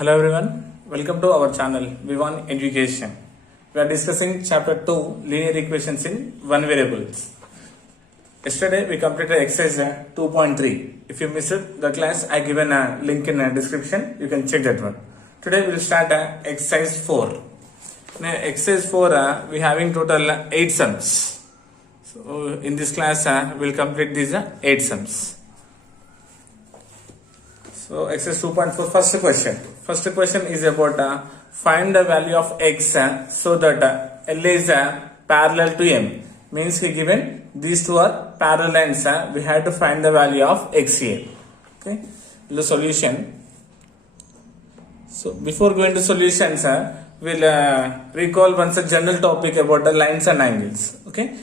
Hello everyone, welcome to our channel V1 Education. We are discussing chapter 2 linear equations in one variables. Yesterday we completed exercise 2.3. If you missed the class, I given a link in the description. You can check that one. Today we will start exercise 4. Now exercise 4 we having total 8 sums. So in this class we will complete these 8 sums. So exercise 2.4 first question. First question is about find the value of x so that L is parallel to M. Means he given these two are parallel lines. We have to find the value of x here. Okay. The solution. So before going to solutions, we'll recall once a general topic about the lines and angles. Okay.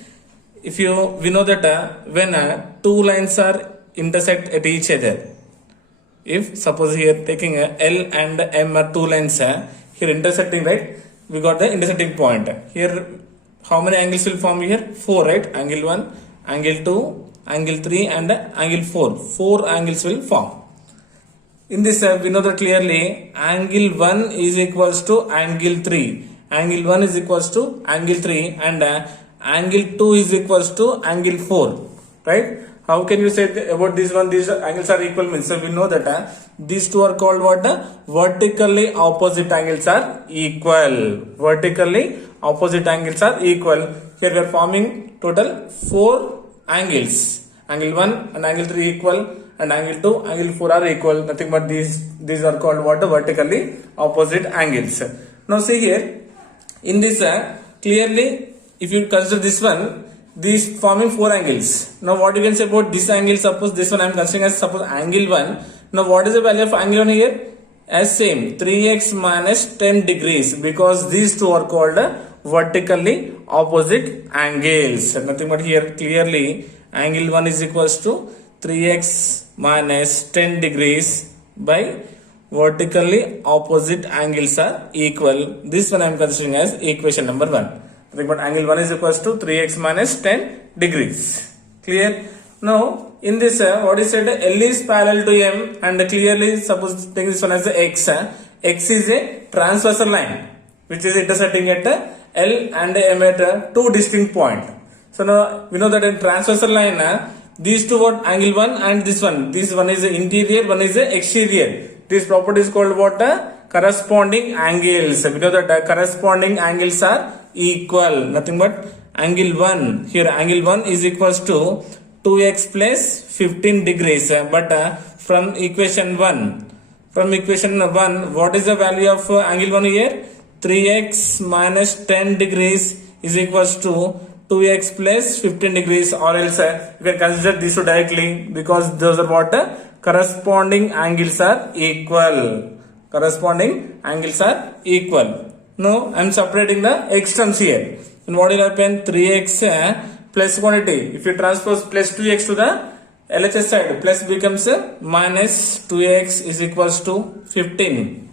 We know that when two lines are intersect at each other. If suppose here taking L and M are two lines here intersecting, right? We got the intersecting point. Here how many angles will form here? 4, right? Angle 1, angle 2, angle 3 and angle 4. 4 angles will form. In this we know that clearly angle 1 is equals to angle 3. Angle 1 is equals to angle 3 and angle 2 is equals to angle 4. Right? How can you say about this one? These angles are equal means so we know that these two are called what? Vertically opposite angles are equal. Vertically opposite angles are equal. Here we are forming total 4 angles. Angle 1 and angle 3 equal and angle 2, angle 4 are equal. Nothing but these are called what? Vertically opposite angles. Now see here in this clearly if you consider this one, these forming 4 angles. Now what you can say about this angle? Suppose this one I am considering as suppose angle 1. Now what is the value of angle 1 here? As same 3x minus 10 degrees because these two are called vertically opposite angles. Nothing but here clearly angle 1 is equals to 3x minus 10 degrees by vertically opposite angles are equal. This one I am considering as equation number 1. But angle 1 is equals to 3x minus 10 degrees. Clear? Now, in this, what is said? L is parallel to M and clearly suppose take this one as the x. X is a transversal line which is intersecting at L and M at two distinct points. So now we know that in transversal line, these two what? Angle 1 and this one. This one is the interior, one is the exterior. This property is called what? Corresponding angles. We know that corresponding angles are equal. Nothing but angle 1. Here angle 1 is equals to 2x plus 15 degrees. But from equation 1, what is the value of angle 1 here? 3x minus 10 degrees is equals to 2x plus 15 degrees, or else you can consider this directly because those are what? Corresponding angles are equal. Corresponding angles are equal. Now I am separating the x terms here. And what will happen? 3x plus quantity. If you transpose plus 2x to the LHS side, plus becomes minus 2x is equals to 15.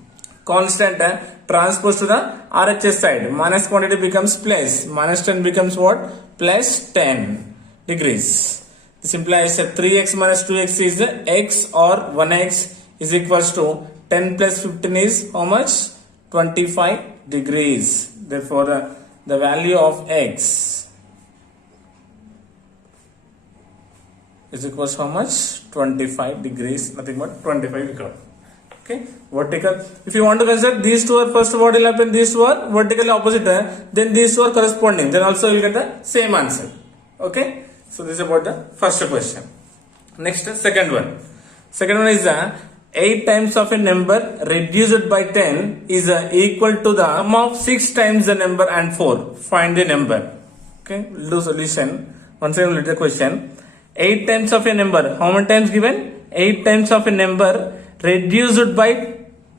Constant transpose to the RHS side. Minus quantity becomes plus. Minus 10 becomes what? Plus 10 degrees. This implies 3x minus 2x is x or 1x is equals to 10 plus 15 is how much? 25 degrees. Therefore, the value of x is equals to how much? 25 degrees. Nothing but 25 we got. Okay. Vertical. If you want to consider these two are first what will happen? These two are vertically opposite. Then these two are corresponding. Then also you get the same answer. Okay. So this is about the first question. Next, second one. Second one is 8 times of a number reduced by 10 is equal to the sum of 6 times the number and 4. Find the number. Okay, we'll do solution. Once again, we'll read the question. 8 times of a number. How many times given? 8 times of a number reduced by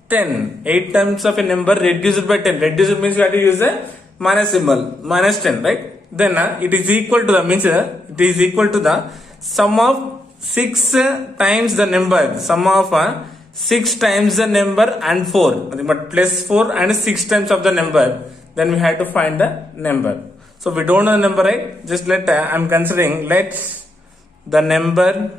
10. 8 times of a number reduced by 10. Reduced means you have to use a minus symbol. Minus 10, right? Then it is equal to the means it is equal to the sum of 6 times the number. Sum of 6 times the number and 4. But plus 4 and 6 times of the number. Then we have to find the number. So we don't know the number, right? Just let I am considering let the number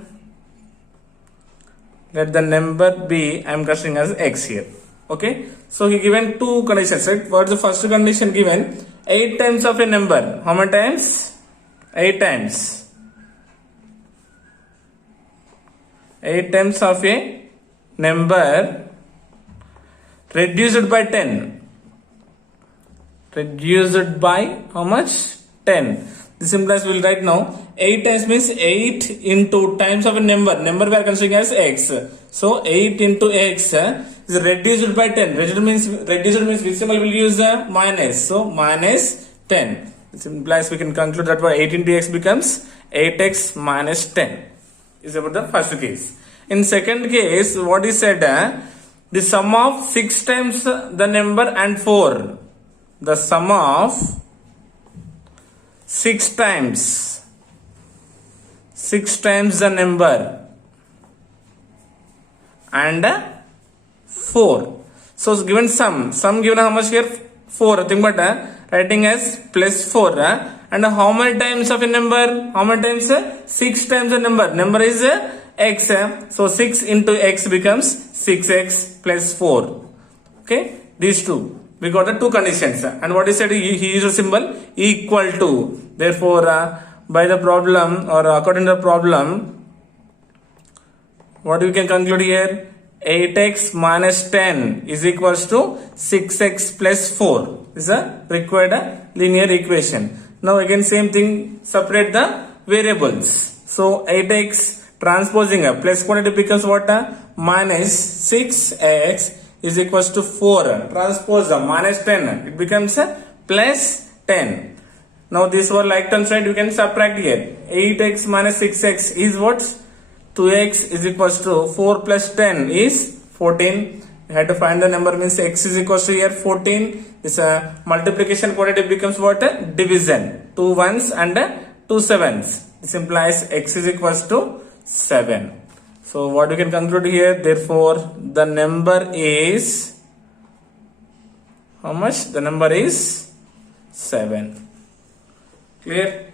be I am considering as x here. Okay, so he given two conditions, right? What's the first condition given? 8 times of a number. How many times? 8 times. 8 times of a number reduced by 10. Reduced by how much? 10. This implies we'll write now 8 times means 8 into times of a number. Number we are considering as x. So 8 into x is reduced by 10. Reduced means which symbol will use minus. So minus 10. This implies we can conclude that 8 into x becomes 8x minus 10. Is about the first case. In second case, what is said? The sum of 6 times the number and 4. The sum of 6 times the number and 4. So given sum given how much here? 4. Think about writing as plus 4. And how many times of a number? How many times? 6 times the number. Number is x. So 6 into x becomes 6x plus 4. Okay, these two. We got the two conditions. And what is said? He used a symbol equal to. Therefore, by the problem or according to the problem, what we can conclude here? 8x minus 10 is equals to 6x plus 4 is a required linear equation. Now again same thing, separate the variables. So 8x transposing a plus quantity becomes what? Minus 6x is equals to 4. Transpose the minus 10. It becomes a plus 10. Now these were like terms, right? You can subtract here. 8x minus 6x is what? 2x is equals to 4 plus 10 is 14. You had to find the number, means x is equals to here 14. This multiplication quantity becomes what? Division. 2 ones and 2 sevens. This implies x is equals to 7. So what we can conclude here? Therefore, the number is how much? The number is 7. Clear?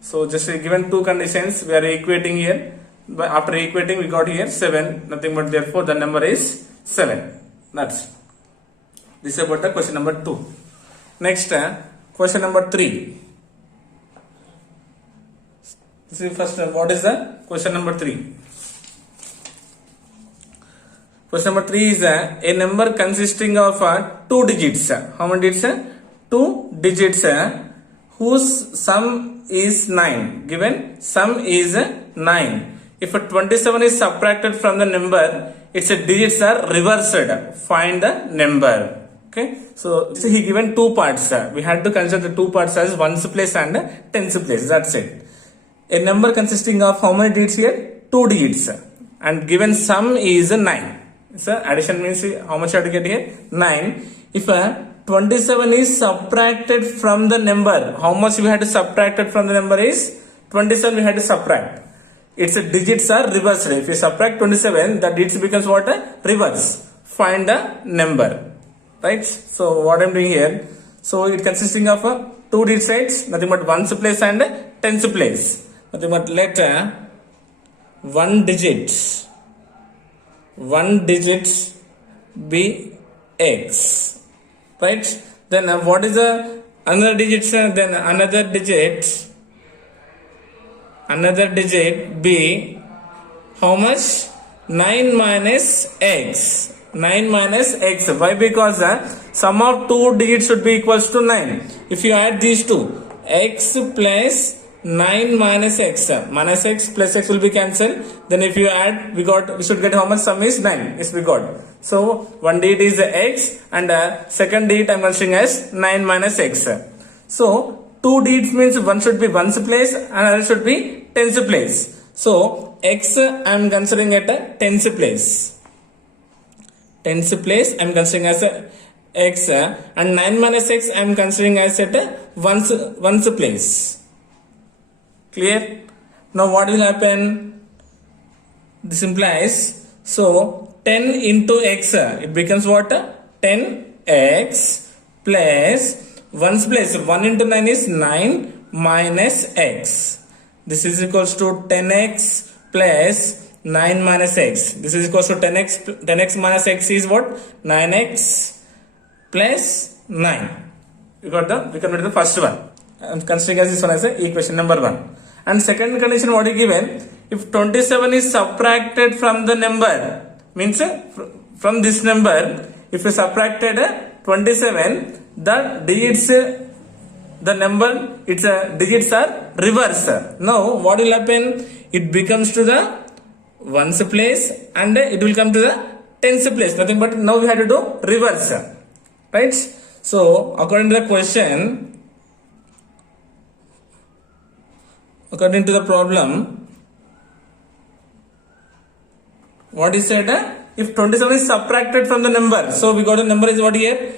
So just given two conditions, we are equating here. But after equating, we got here 7. Nothing but therefore the number is 7. That's this is about the question number 2. Next, question number 3. See first, what is the question number 3? Question number 3 is a number consisting of 2 digits. How many digits? 2 digits whose sum is 9. Given sum is 9. If a 27 is subtracted from the number, its digits are reversed. Find the number. Okay. So he given two parts. We had to consider the two parts as ones place and tens place. That's it. A number consisting of how many digits here? 2 digits. And given sum is 9. So addition means how much you have to get here? 9. If a 27 is subtracted from the number, how much we had to subtract it from the number is 27 we had to subtract. Its digits are reversed. If you subtract 27, the digits becomes what? Reverse. Find the number. Right? So what I'm doing here, so it consisting of 2 digits, nothing but ones place and tens place. Nothing but let 1 digit be x. Right? Then what is the another digit? Then another digit be how much? 9 minus x. 9 minus x. Why? Because sum of 2 digits should be equals to 9. If you add these two, x plus 9 minus x. Minus x plus x will be cancelled. Then if you add, we should get how much? Sum is 9. Yes, we got. So one digit is x and second digit I am considering as 9 minus x. So 2 digits means one should be ones place and another should be tens place. So x I am considering at a tens place. Tens place I am considering as a x and 9 minus x I am considering as at a ones place. Clear? Now what will happen? This implies, so 10 into x, it becomes what? 10x plus ones place. 1 into 9 is 9 minus x. This is equals to 10x plus 9 minus x. This is equals to 10x. 10x minus x is what? 9x plus 9. We can do the first one. I'm considering as this one as a equation number 1. And second condition what is given? If 27 is subtracted from the number, means from this number, if you subtracted 27, the digits, the number, its digits are reversed. Now what will happen? It becomes to the ones place and it will come to the tens place. Nothing but now we have to do reverse. Right? So according to the question, according to the problem, what is said? If 27 is subtracted from the number, so we got the number is what here?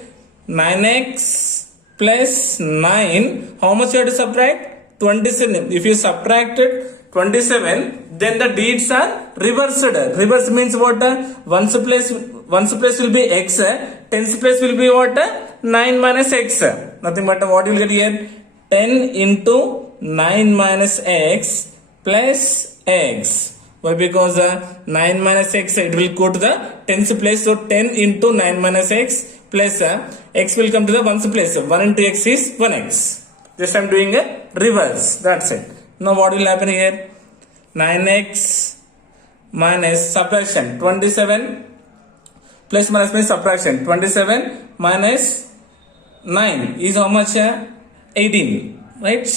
9x plus 9. How much you have to subtract? 27. If you subtracted 27, then the digits are reversed. Reverse means what? Ones place will be x. Tens place will be what? 9 minus x. Nothing but what you will get here? 10 into 9 minus x plus x. Why? Because 9 minus x, it will go to the tens place. So 10 into 9 minus x plus x will come to the ones place. 1 into x is 1x. Just I am doing a reverse. That's it. Now what will happen here? 9x minus subtraction 27 plus minus means subtraction. 27 minus 9 is how much? 18. Right?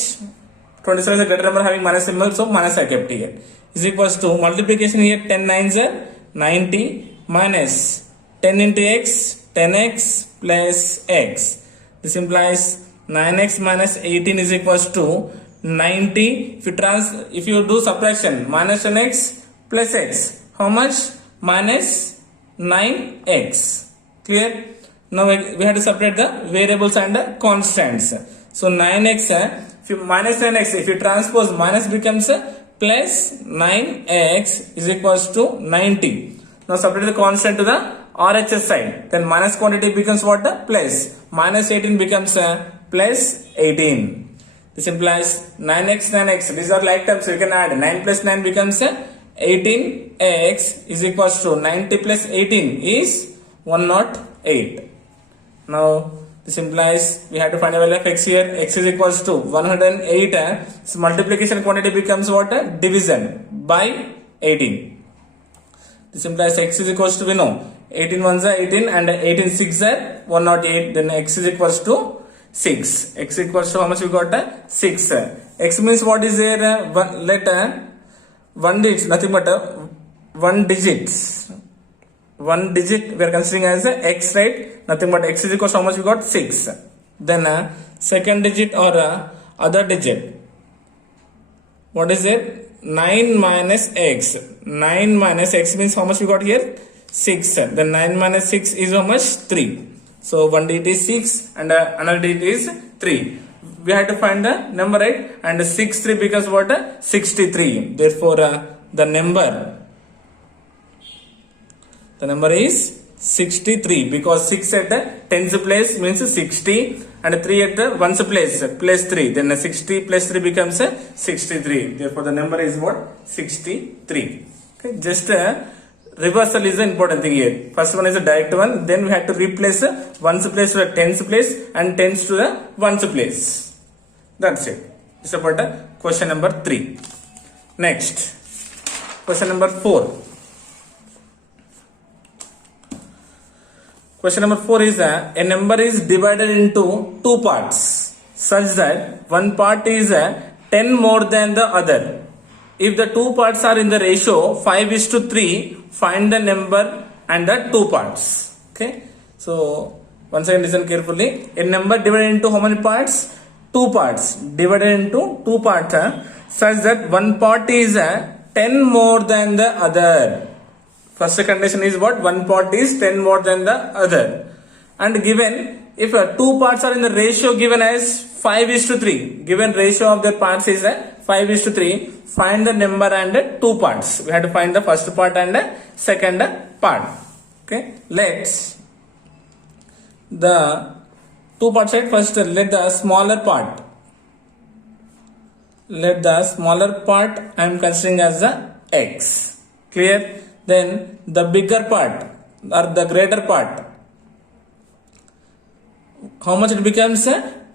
27 is a greater number having minus symbol, so minus I kept here. Is equals to multiplication here 10 9s are 90 minus 10 into x 10x plus x. This implies 9x minus 18 is equals to 90. If you do subtraction, minus 10x plus x, how much? Minus 9x. Clear? Now we have to separate the variables and the constants. So 9x, if you minus 10x, if you transpose, minus becomes plus 9x is equals to 90. Now separate the constant to the RHS side. Then minus quantity becomes what? Plus. Minus 18 becomes plus 18. This implies 9x, 9x. These are like terms, so you can add. 9 plus 9 becomes 18x is equals to 90 plus 18 is 108. Now this implies we have to find a value of x here. X is equals to 108. So multiplication quantity becomes what? Division by 18. This implies x is equals to, we know, 18 ones are 18 and 18 6 are 108. Then x is equals to 6. X equals to how much we got? 6. X means what is there? One letter, one digit, nothing but one digit. One digit we are considering as x, right? Nothing but x is equals to how much we got? 6. Then second digit or other digit. What is it? 9 minus x. 9 minus x means how much we got here? 6. Then 9 minus 6 is how much? 3. So one digit is 6 and another digit is 3. We have to find the number, right? And 6 3 becomes what? 63. Therefore the number is 63 because 6 at the tens place means 60 and 3 at the ones place plus 3. Then 60 plus 3 becomes 63. Therefore the number is what? 63. Okay, just reversal is the important thing here. First one is a direct one, then we have to replace ones place to the tens place and tens to the ones place. That's it. It's about question number 3. Next, question number 4. Question number 4 is a number is divided into two parts such that one part is 10 more than the other. If the two parts are in the ratio 5:3, find the number and the two parts. Okay. So once again listen carefully. A number divided into how many parts? Two parts. Divided into two parts such that one part is 10 more than the other. First condition is what? One part is 10 more than the other. And given if two parts are in the ratio given as 5:3, given ratio of their parts is 5:3, find the number and two parts. We have to find the first part and second part. Okay, let's the two parts side first. Let the smaller part. Let the smaller part I am considering as the x. Clear? Then the bigger part or the greater part, how much it becomes?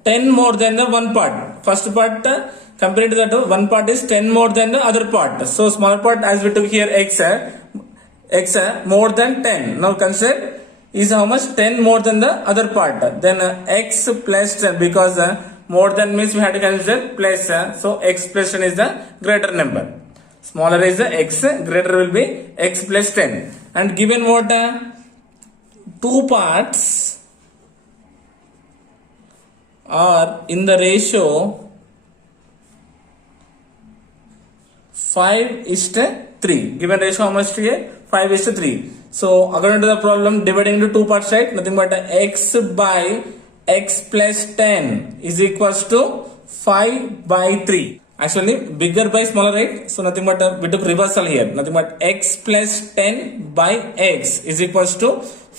10 more than the one part. First part compared to that one part is 10 more than the other part. So small part, as we took here x more than 10. Now consider is how much? 10 more than the other part. Then x plus 10, because more than means we have to consider plus, so x plus 10 is the greater number. Smaller is the x, greater will be x plus 10. And given what? Two parts are in the ratio 5:3. Given ratio how much here? 5:3. So according to the problem, dividing into two parts, right? Nothing but x by x plus 10 is equals to 5/3. Actually bigger by smaller, right? So nothing but we took reversal here. Nothing but x plus 10 by x is equals to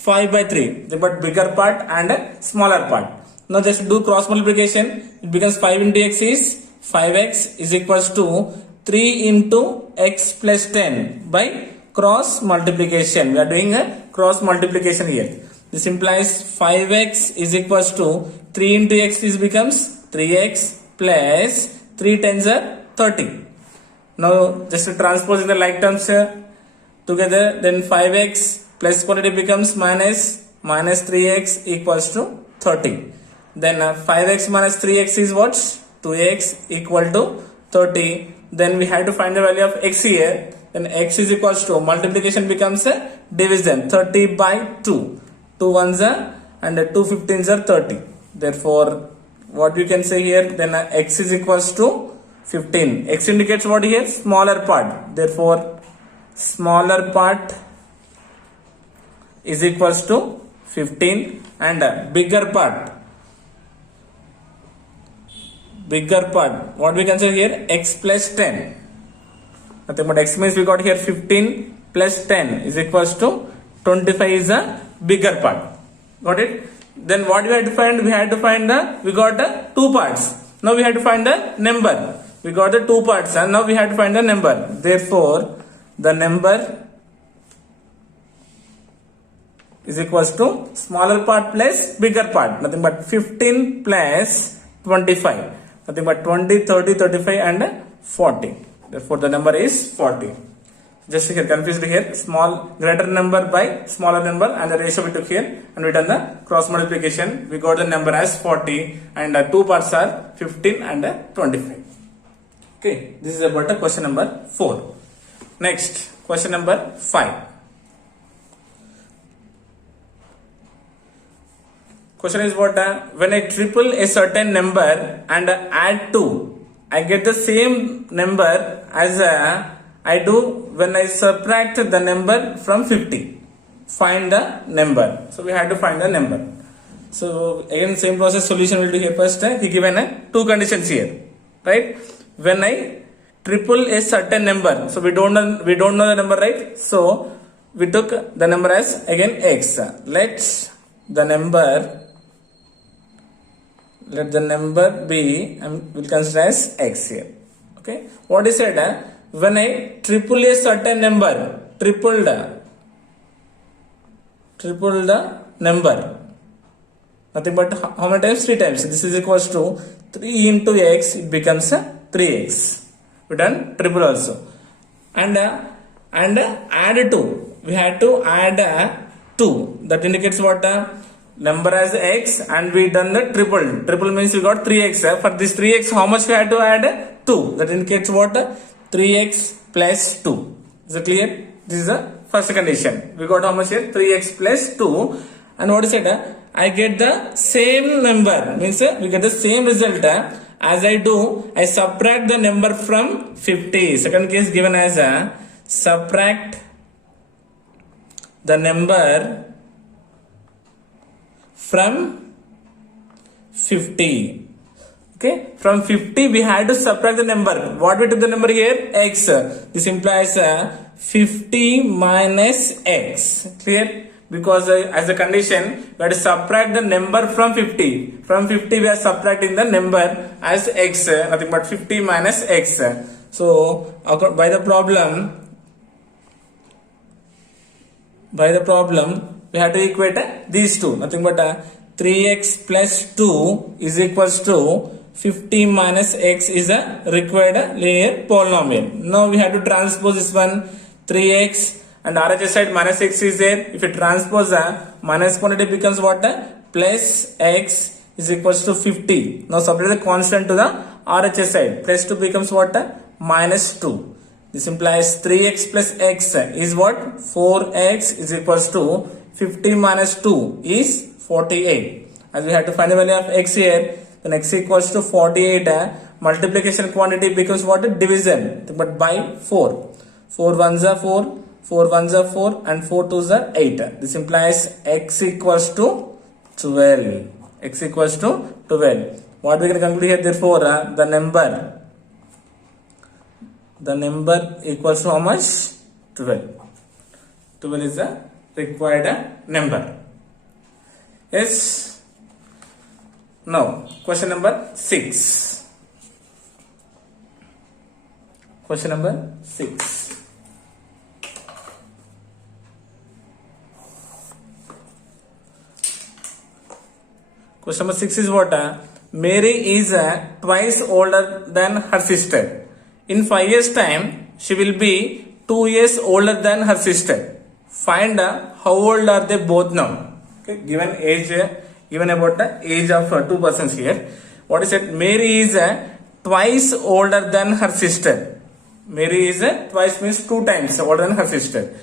5/3. Nothing but bigger part and smaller part. Now just do cross multiplication. It becomes 5 into x is 5x is equals to 3 into x plus 10 by cross multiplication. We are doing a cross multiplication here. This implies 5x is equals to 3 into x is becomes 3x plus 3 tens are 30. Now just transposing the like terms together, then 5x plus quantity becomes minus 3x equals to 30. Then 5x minus 3x is what? 2x equal to 30. Then we have to find the value of x here. Then x is equals to multiplication becomes a division. 30 by 2. 2 ones are and 2 15s are 30. Therefore, what you can say here? Then x is equals to 15. X indicates what here? Smaller part. Therefore, smaller part is equals to 15 and bigger part. Bigger part, what we can say here? X plus 10. Nothing but x means we got here 15 plus 10 is equals to 25 is a bigger part. Got it? Then what we had to find? We had to find we got the two parts. Now we had to find the number. We got the two parts and now we had to find the number. Therefore, the number is equals to smaller part plus bigger part. Nothing but 15 plus 25. Nothing but 20, 30, 35 and 40. Therefore, the number is 40. Just here confused here. Small greater number by smaller number and the ratio we took here and we done the cross multiplication. We got the number as 40 and two parts are 15 and 25. Okay, this is about the question number 4. Next, question number 5. Question is what? When I triple a certain number and add 2, I get the same number as I do when I subtract the number from 50. Find the number. So we have to find the number. So again same process, solution will do here. First he given two conditions here, right? When I triple a certain number, so we don't know the number, right? So we took the number as again x. Let the number be, we'll consider as x here. Okay, what is said? When I triple a certain number, triple the number, nothing but how many times? 3 times. This is equals to 3 into x, it becomes 3x. We done triple also. And add 2. We had to add 2. That indicates what? Number as x and we done the triple. Triple means we got 3x. For this 3x, how much we had to add? 2. That indicates what? 3x plus 2. Is it clear? This is the first condition. We got how much here? 3x plus 2. And what is it? I get the same number. Means we get the same result. As I do, I subtract the number from 50. Second case given as subtract the number from 50. Okay, from 50 we had to subtract the number. What we took the number here? X. This implies 50 minus x. Clear? Because as a condition we have to subtract the number from 50. From 50 we are subtracting the number as x. Nothing but 50 minus x. So by the problem by the problem we have to equate these two, nothing but 3x plus 2 is equals to 50 minus x is a required linear polynomial. Now we have to transpose this one, 3x and RHS side minus x is there. If you transpose minus quantity becomes what? Plus x is equals to 50. Now substitute the constant to the RHS side. Plus 2 becomes what? Minus 2. This implies 3x plus x is what? 4x is equals to 50 minus 2 is 48. As we have to find the value of x here, then x equals to 48. Multiplication quantity becomes what? Division, but by 4. 4 ones are 4, 4 ones are 4, and 4 twos are 8. This implies x equals to 12. X equals to 12. What we can conclude here? Therefore, the number equals to how much? 12. 12 is the required number. Yes. Now, question number 6. Question number 6. Question number 6 is what? Mary is twice older than her sister. In 5 years time, she will be 2 years older than her sister. Find how old are they both now. Okay, given age, given about the age of two persons here. What is it? Mary is twice older than her sister. Mary is twice means 2 times older than her sister.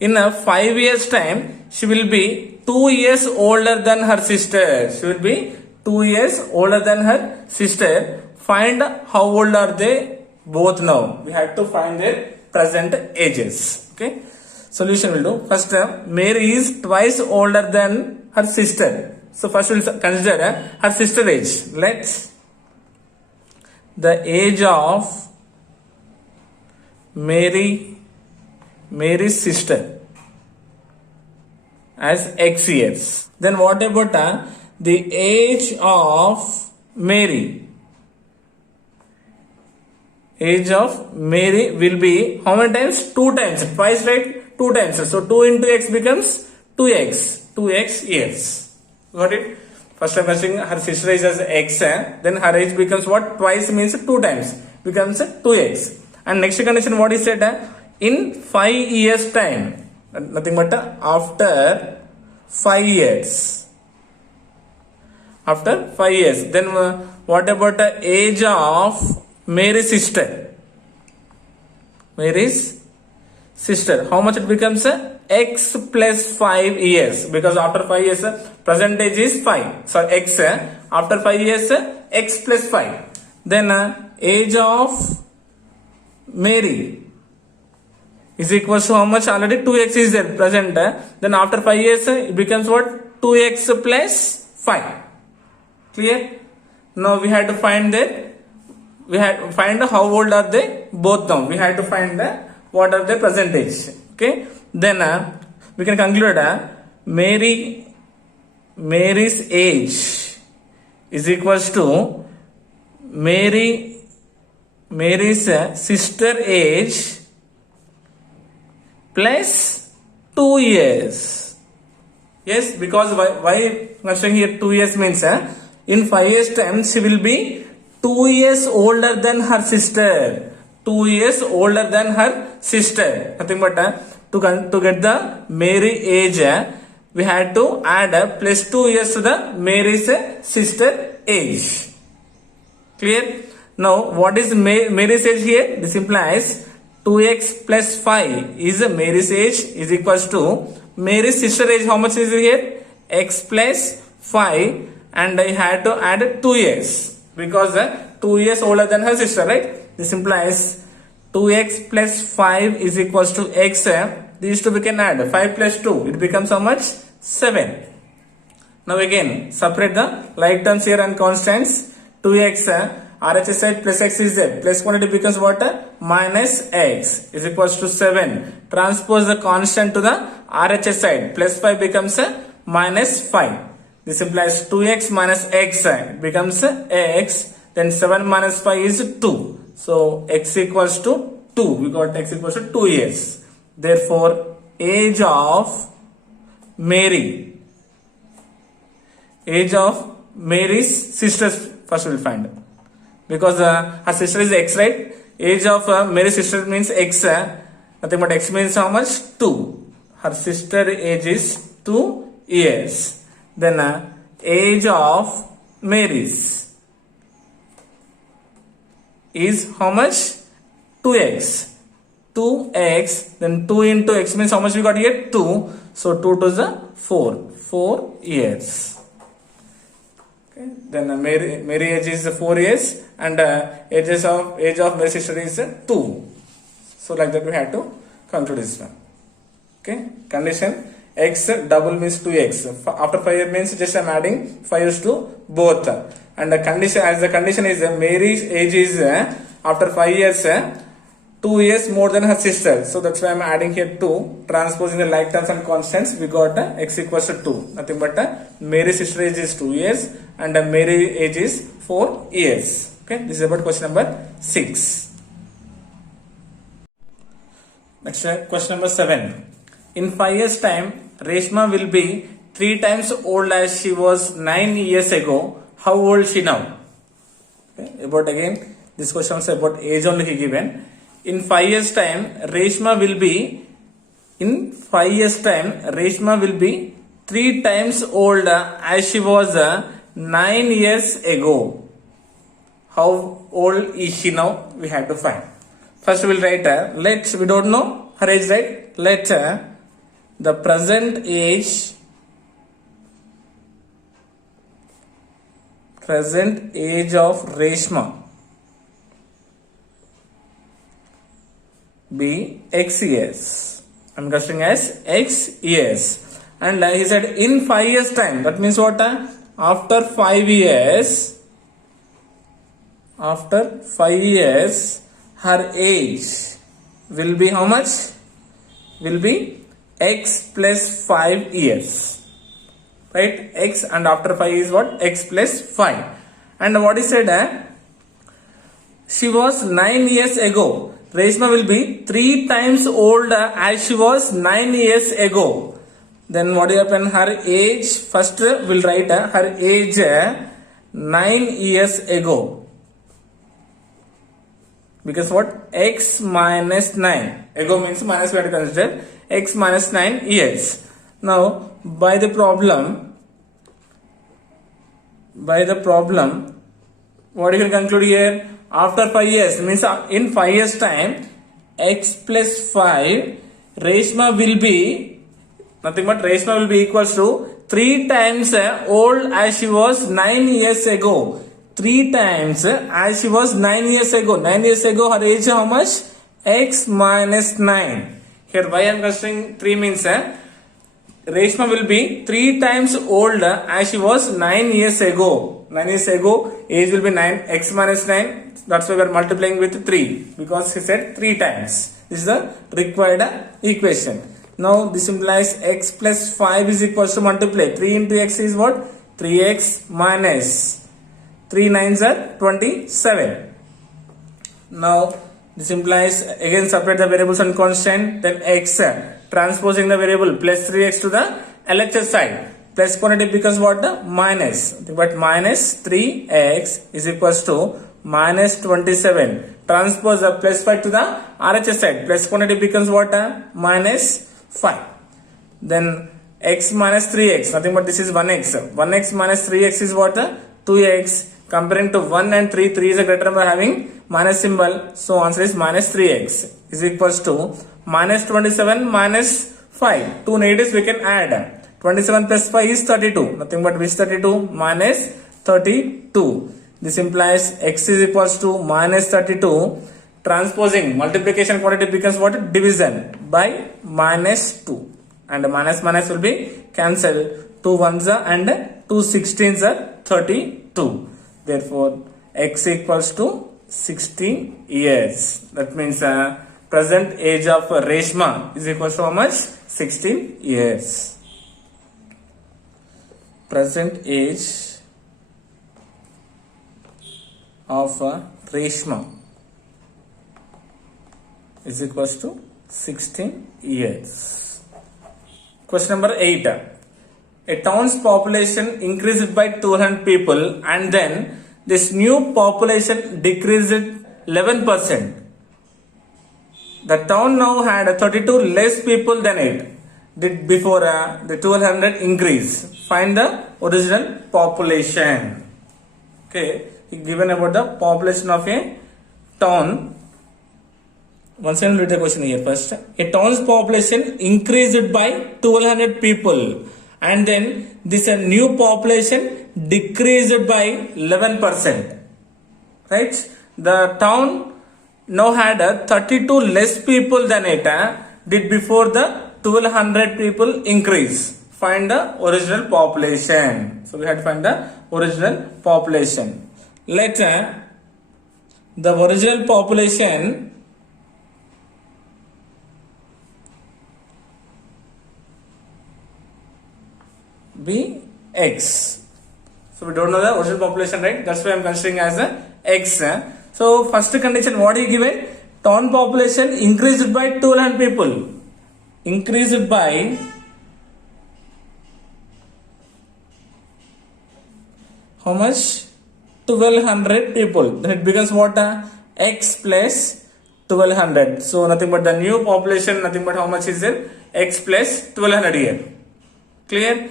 In 5 years time, she will be 2 years older than her sister. She will be 2 years older than her sister. Find how old are they both now. We have to find their present ages. Okay. Solution will do. First, Mary is twice older than her sister. So first we'll consider her sister age. Let the age of Mary's sister as x years. Then what about the age of Mary? Age of Mary will be how many times? 2 times. Twice, right? 2 times. So 2 into x becomes 2x. 2x years. Got it? First I'm considering her sister age as x. Then her age becomes what? Twice means 2 times. Becomes 2x. And next condition what is said? In 5 years time. Nothing but after 5 years. After 5 years. Then what about the age of Mary's sister? Mary's sister. How much it becomes? X plus 5 years. Because after 5 years, present age is 5. So x. After 5 years, x plus 5. Then age of Mary is equals to how much? Already 2x is there present. Then after 5 years, it becomes what? 2x plus 5. Clear? Now we have to find that. We have to find how old are they both now. We have to find what are their present age. Okay. Then we can conclude Mary's age is equals to Mary's sister age plus 2 years. Yes, because why considering here 2 years means in 5 years time she will be 2 years older than her sister. 2 years older than her sister. Nothing but to get the Mary age, we had to add plus 2 years to the Mary's sister age. Clear? Now, what is Mary's age here? This implies 2x plus 5 is Mary's age is equals to Mary's sister age. How much is here? X plus 5, and I had to add 2 years because 2 years older than her sister, right? This implies 2x plus 5 is equals to x. These two we can add. 5 plus 2, it becomes how much? 7. Now again, separate the like terms here and constants. 2x, RHS side plus x is there. Plus quantity becomes what? Minus x is equals to 7. Transpose the constant to the RHS side. Plus 5 becomes minus 5. This implies 2x minus x becomes x. Then 7 minus 5 is 2. So x equals to 2. We got x equals to 2 years. Therefore, age of Mary. Age of Mary's sister first we'll find. Because her sister is X, right? Age of Mary's sister means X. Nothing but X means how much? 2. Her sister age is 2 years. Then age of Mary's is how much? 2x. 2x. Then 2 into x means how much we got here? 2. So 2 to the 4. 4 years. Okay. Then Mary age is 4 years and age of Mary's sister is 2. So like that we had to conclude this one. Okay. Condition x double means 2x. After 5 years means just I'm adding 5 years to both. And the condition, as the condition is Mary's age is after 5 years 2 years more than her sister. So that's why I'm adding here 2. Transposing the like terms and constants, we got x equals to 2. Nothing but Mary's sister age is 2 years and Mary's age is 4 years. Okay, this is about question number 6. Next question number 7. In 5 years time, Reshma will be 3 times old as she was 9 years ago. How old she now? Okay, about again, this question is about age only given. In 5 years time, Reshma will be 3 times older as she was 9 years ago. How old is she now? We have to find. First we will write we don't know her age, right? Let the present age of Reshma be x years. I'm considering as x years. And he said in 5 years time. That means what? After 5 years, her age will be how much? Will be x plus 5 years. Right? X and after 5 is what? X plus 5. And what he said? She was 9 years ago. Reshma will be 3 times older as she was 9 years ago. Then what will happen? Her age, first we'll write her age 9 years ago. Because what? X minus 9. Ago means minus, we have to consider x minus 9 years. Now, by the problem, what you can conclude here? After 5 years, means in 5 years time, x plus 5, Reshma will be, nothing but Reshma will be equals to 3 times old as she was 9 years ago. 3 times as she was 9 years ago. 9 years ago, her age how much? X minus 9. Here, why I am considering 3 means Reshma will be 3 times older as she was 9 years ago. 9 years ago, age will be 9, x minus 9. That's why we are multiplying with 3 because he said 3 times. This is the required equation. Now this implies x plus 5 is equals to multiply. 3 into x is what? 3x minus 3 9s are 27. Now this implies again separate the variables and constant, then x transposing the variable plus 3x to the LHS side. Plus quantity becomes what? Minus. But minus 3x is equals to minus 27. Transpose the plus 5 to the RHS side. Plus quantity becomes what? Minus 5. Then x minus 3x. Nothing but this is 1x. 1x minus 3x is what? 2x. Comparing to 1 and 3, 3 is a greater number having minus symbol. So answer is minus 3x is equals to minus 27 minus 5. 2 negatives we can add. 27 plus 5 is 32. Nothing but which 32? Minus 32. This implies x is equals to minus 32. Transposing multiplication quantity becomes what? Division by minus 2. And minus minus will be cancelled. 2 1s are and 2 16s are 32. Therefore, x equals to 16 years. That means present age of Reshma is equals to how much? 16 years. Present age of Reshma is equals to 16 years. Question number 8. A town's population increased by 200 people and then this new population decreased 11%. The town now had 32 less people than it did before the 1200 increase. Find the original population. Okay, given about the population of a town. Once again, read the question here first. A town's population increased by 1200 people and then this new population decreased by 11%. Right? The town now had 32 less people than it did before the 1200 people increase. Find the original population. So we had to find the original population. Let the original population be x. So we don't know the original population, right? That's why I'm considering as a x. So first condition, what is given? Town population increased by 1200 people. Increased by how much? 1200 people. Then it becomes what? X plus 1200. So nothing but the new population, nothing but how much is it? X plus 1200 here. Clear?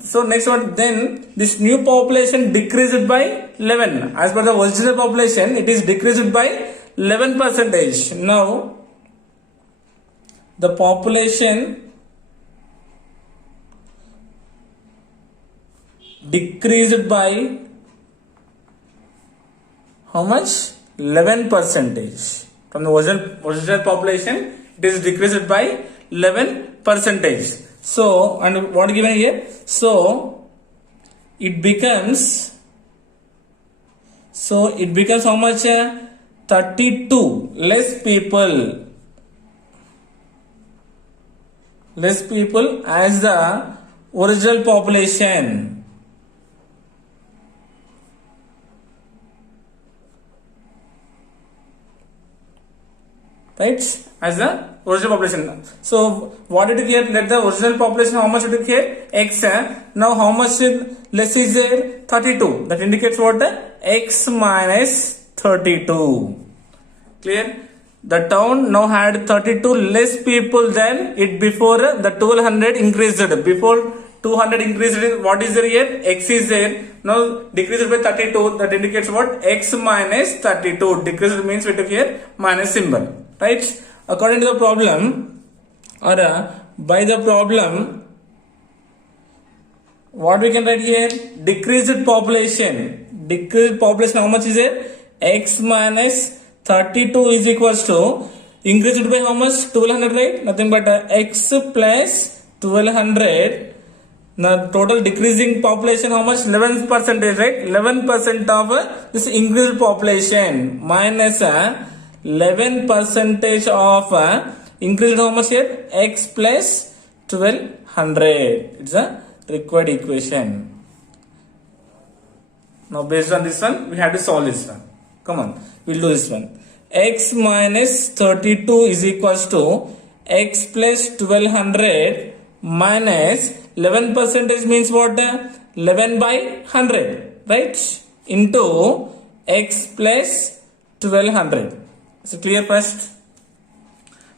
So next one, then this new population decreased by 11. As per the original population, it is decreased by 11%. Now the population decreased by how much? 11%. From the original population, it is decreased by 11%. So, and what given here? So, it becomes how much? 32 less people as the original population. Right? As the original population. So what did you get? Let the original population, how much did you get? X. Now how much less is there? 32. That indicates what? X minus 32. Clear? The town now had 32 less people than it before the 1200 increased. Before 200 increased, what is there here? X is there. Now decreased by 32. That indicates what? X minus 32. Decreased means we took here minus symbol. Right? According to the problem, or by the problem, what we can write here? Decreased population. Decreased population, how much is it? X minus 32 is equals to increased by how much? 1200, right? Nothing but x plus 1200. Now total decreasing population, how much? 11%, right? 11% of this increased population minus 11% of increased how much here? X plus 1200. It's a required equation. Now based on this one, we have to solve this one. Come on, we'll do this one. X minus 32 is equals to x plus 1200 minus 11% means what? 11 by 100, right? Into x plus 1200. So clear first?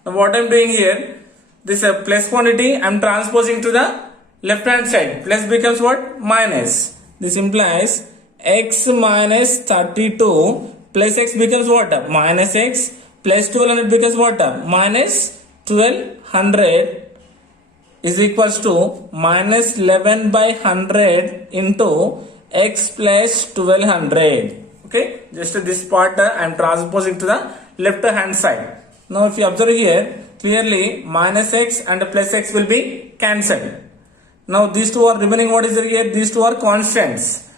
Now what I am doing here, this plus quantity I am transposing to the left hand side. Plus becomes what? Minus. This implies x minus 32 plus x becomes what? Minus x plus 1200 becomes what? Minus 1200 is equals to minus 11 by 100 into x plus 1200. Okay, just this part I am transposing to the left hand side. Now if you observe here, clearly minus x and plus x will be cancelled. Now these two are remaining. What is there here? These two are constants.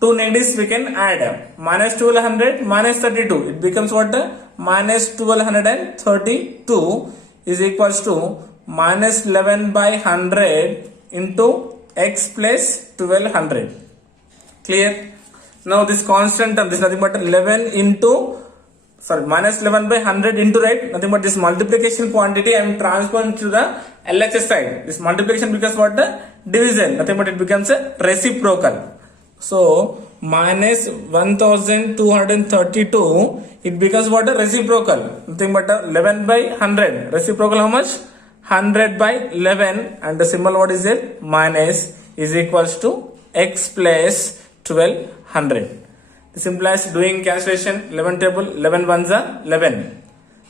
Two negatives we can add. Minus 1200 minus 32. It becomes what? Minus 1232 is equals to minus 11 by 100 into x plus 1200. Clear? Now this constant term, this is nothing but 11 into sorry, minus 11 by 100 into, right, nothing but this multiplication quantity I am transferring to the LHS side. This multiplication becomes what? The division, nothing but it becomes a reciprocal. So minus 1232, it becomes what? A reciprocal, nothing but 11 by 100. Reciprocal how much? 100 by 11, and the symbol what is it? Minus is equals to x plus 1200. This implies doing cancellation. 11 table, 11 ones are 11.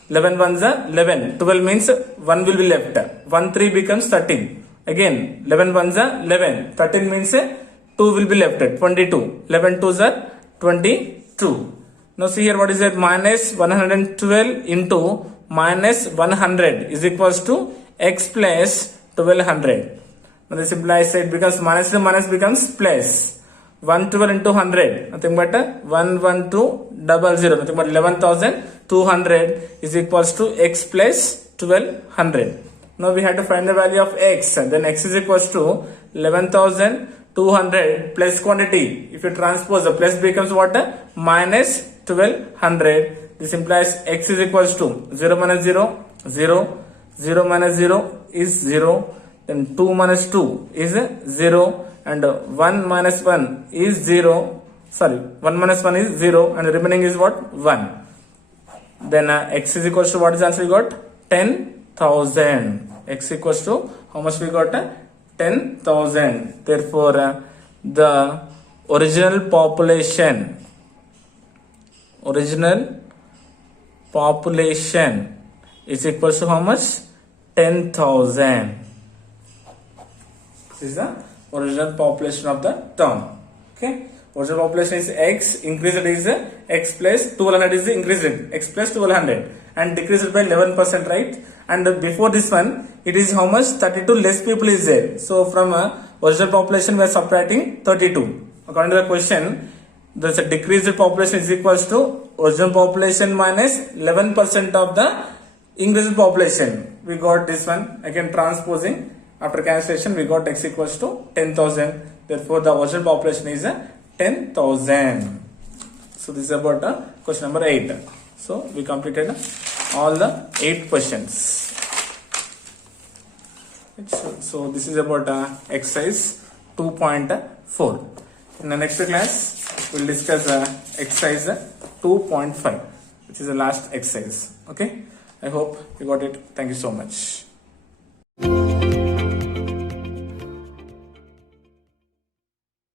11 ones are 11. 12 means 1 will be left. 1 3 becomes 13. Again 11 ones are 11. 13 means 2 will be left. 22. 11 twos are 22. Now see here what is it? Minus 112 into minus 100 is equals to x plus 1200. Now this implies it becomes minus to minus becomes plus. 112 into 100, nothing but 11200, nothing but 11,200 is equals to x plus 1200. Now we have to find the value of x, and then x is equals to 11,200 plus quantity. If you transpose, the plus becomes what? Minus 1200. This implies x is equals to 0 minus 0, 0, 0 minus 0 is 0, then 2 minus 2 is 0, and 1 minus 1 is 0, sorry, 1 minus 1 is 0, and the remaining is what? 1. Then x is equals to what is the answer we got? 10,000. X equals to how much we got? 10,000. Therefore, the original population is equals to how much? 10,000. This is the original population of the term. Okay, original population is x, increased is x plus 1200 is increased, x plus 1200, and decreased by 11%, right? And before this one, it is how much? 32 less people is there. So from original population we are subtracting 32. According to the question, there's a decreased population is equals to original population minus 11% of the increased population. We got this one. Again transposing. After cancellation, we got x equals to 10,000. Therefore, the original population is 10,000. So this is about question number 8. So we completed all the 8 questions. So this is about exercise 2.4. In the next class, we'll discuss exercise 2.5, which is the last exercise. Okay, I hope you got it. Thank you so much.